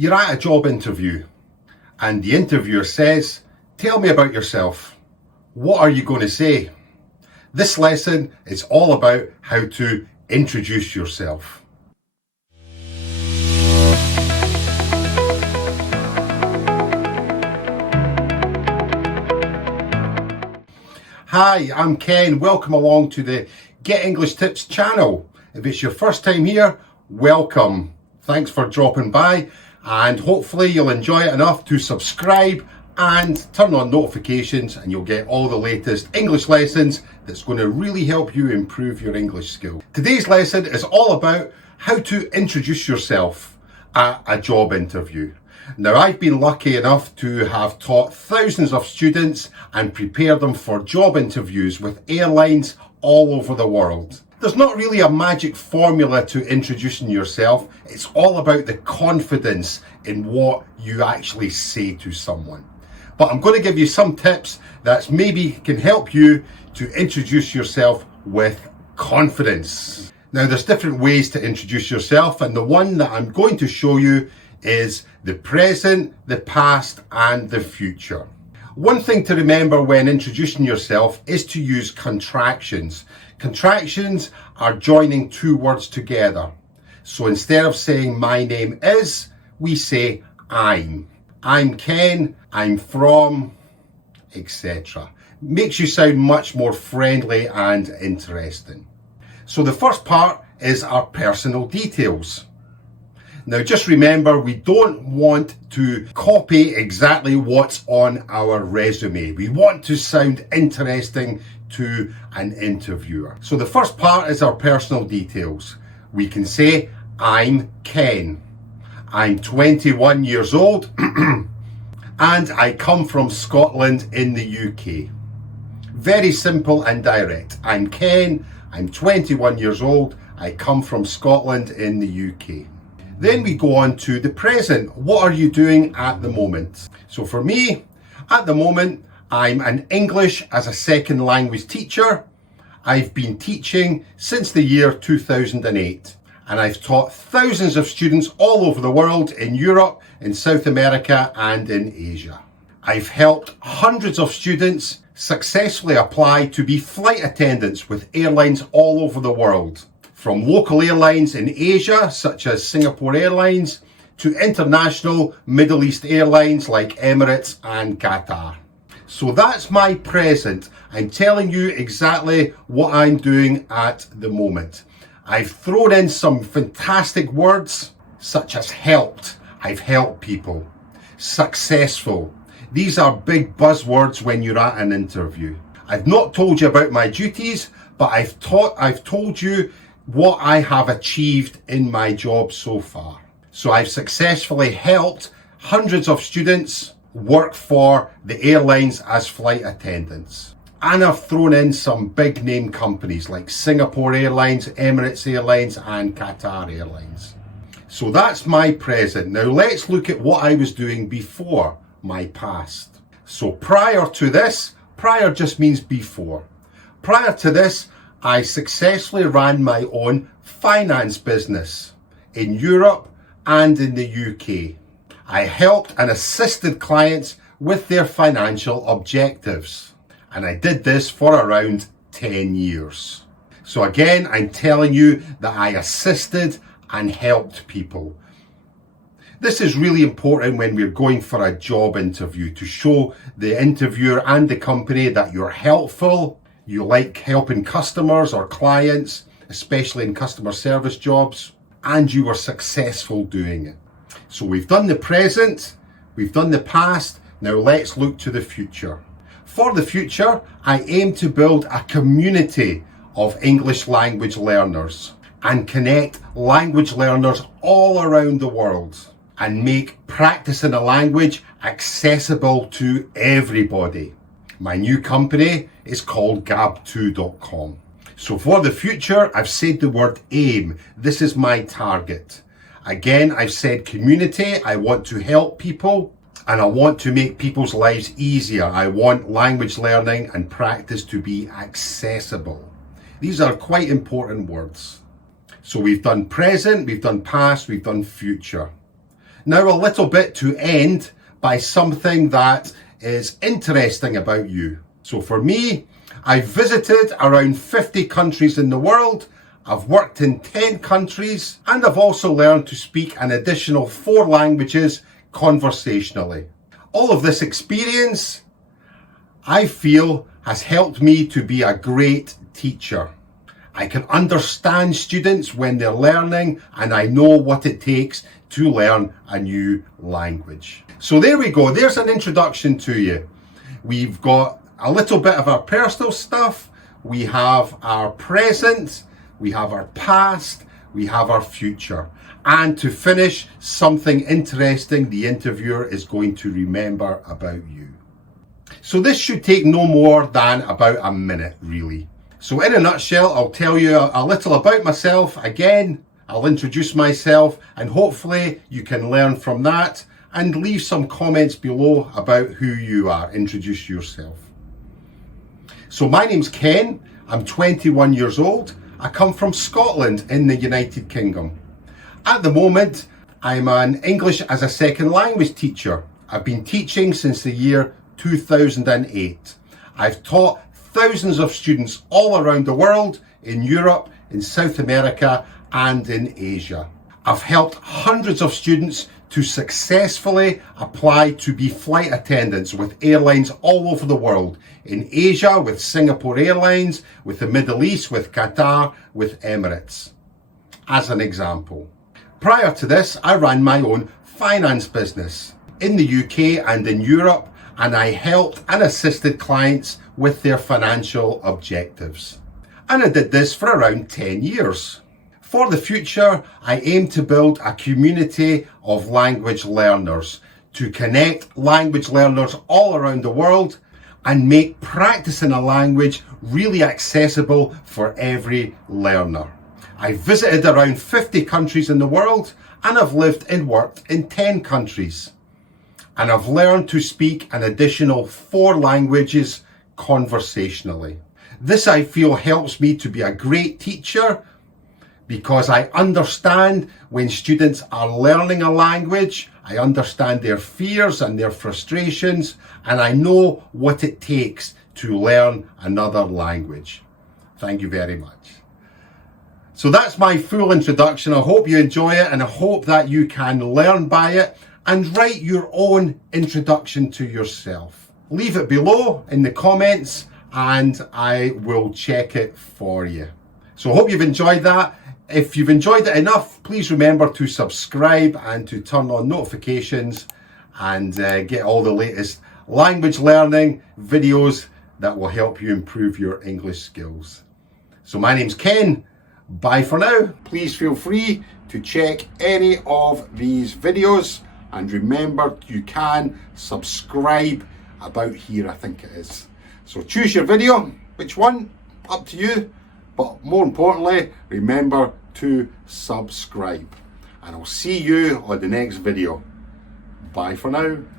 You're at a job interview and the interviewer says, "Tell me about yourself." What are you going to say? This lesson is all about how to introduce yourself. Hi, I'm Ken. Welcome along to the Get English Tips channel. If it's your first time here, welcome. Thanks for dropping by, and hopefully you'll enjoy it enough to subscribe and turn on notifications, and you'll get all the latest English lessons that's going to really help you improve your English skill. Today's lesson is all about how to introduce yourself at a job interview. Now, I've been lucky enough to have taught thousands of students and prepared them for job interviews with airlines all over the world. There's not really a magic formula to introducing yourself. It's all about the confidence in what you actually say to someone. But I'm going to give you some tips that maybe can help you to introduce yourself with confidence. Now, there's different ways to introduce yourself, and the one that I'm going to show you is the present, the past, and the future. One thing to remember when introducing yourself is to use contractions. Contractions are joining two words together. So instead of saying "my name is," we say "I'm." I'm Ken, I'm from, etc. Makes you sound much more friendly and interesting. So the first part is our personal details. Now, just remember, we don't want to copy exactly what's on our resume. We want to sound interesting to an interviewer. So the first part is our personal details. We can say, "I'm Ken. I'm 21 years old and I come from Scotland in the UK." Very simple and direct. I'm Ken. I'm 21 years old. I come from Scotland in the UK. Then we go on to the present. What are you doing at the moment? So for me, at the moment, I'm an English as a second language teacher. I've been teaching since the year 2008, and I've taught thousands of students all over the world, in Europe, in South America, and in Asia. I've helped hundreds of students successfully apply to be flight attendants with airlines all over the world, from local airlines in Asia, such as Singapore Airlines, to international Middle East airlines like Emirates and Qatar. So that's my present. I'm telling you exactly what I'm doing at the moment. I've thrown in some fantastic words such as helped. I've helped people. Successful. These are big buzzwords when you're at an interview. I've not told you about my duties, but I've told you what I have achieved in my job so far. So I've successfully helped hundreds of students work for the airlines as flight attendants. And I've thrown in some big name companies like Singapore Airlines, Emirates Airlines, and Qatar Airlines. So that's my present. Now let's look at what I was doing before my past. So prior to this, prior just means before. Prior to this, I successfully ran my own finance business in Europe and in the UK. I helped and assisted clients with their financial objectives. And I did this for around 10 years. So again, I'm telling you that I assisted and helped people. This is really important when we're going for a job interview, to show the interviewer and the company that you're helpful, you like helping customers or clients, especially in customer service jobs, and you were successful doing it. So we've done the present, we've done the past, now let's look to the future. For the future, I aim to build a community of English language learners and connect language learners all around the world and make practicing a language accessible to everybody. My new company is called gab2.com. So for the future, I've said the word aim. This is my target. Again, I've said community. I want to help people and I want to make people's lives easier. I want language learning and practice to be accessible. These are quite important words. So we've done present, we've done past, we've done future. Now a little bit to end by something that is interesting about you. So for me, I've visited around 50 countries in the world, I've worked in 10 countries, and I've also learned to speak an additional 4 languages conversationally. All of this experience, I feel, has helped me to be a great teacher. I can understand students when they're learning, and I know what it takes to learn a new language. So there we go, there's an introduction to you. We've got a little bit of our personal stuff, we have our present, we have our past, we have our future. And to finish, something interesting the interviewer is going to remember about you. So this should take no more than about a minute, really. So in a nutshell, I'll tell you a little about myself again. I'll introduce myself, and hopefully you can learn from that and leave some comments below about who you are. Introduce yourself. So my name's Ken. I'm 21 years old. I come from Scotland in the United Kingdom. At the moment, I'm an English as a second language teacher. I've been teaching since the year 2008. I've taught thousands of students all around the world, in Europe, in South America, and in Asia. I've helped hundreds of students to successfully apply to be flight attendants with airlines all over the world. In Asia with Singapore Airlines, with the Middle East with Qatar, with Emirates, as an example. Prior to this, I ran my own finance business in the UK and in Europe, and I helped and assisted clients with their financial objectives. And I did this for around 10 years. For the future, I aim to build a community of language learners to connect language learners all around the world and make practicing a language really accessible for every learner. I've visited around 50 countries in the world, and I've lived and worked in 10 countries. And I've learned to speak an additional 4 languages conversationally. This, I feel, helps me to be a great teacher, because I understand when students are learning a language, I understand their fears and their frustrations, and I know what it takes to learn another language. Thank you very much. So that's my full introduction. I hope you enjoy it, and I hope that you can learn by it and write your own introduction to yourself. Leave it below in the comments and I will check it for you. So I hope you've enjoyed that. If you've enjoyed it enough, please remember to subscribe and to turn on notifications and get all the latest language learning videos that will help you improve your English skills. So my name's Ken. Bye for now. Please feel free to check any of these videos, and remember you can subscribe about here, I think it is. So choose your video, which one, up to you. But more importantly, remember to subscribe. And I'll see you on the next video. Bye for now.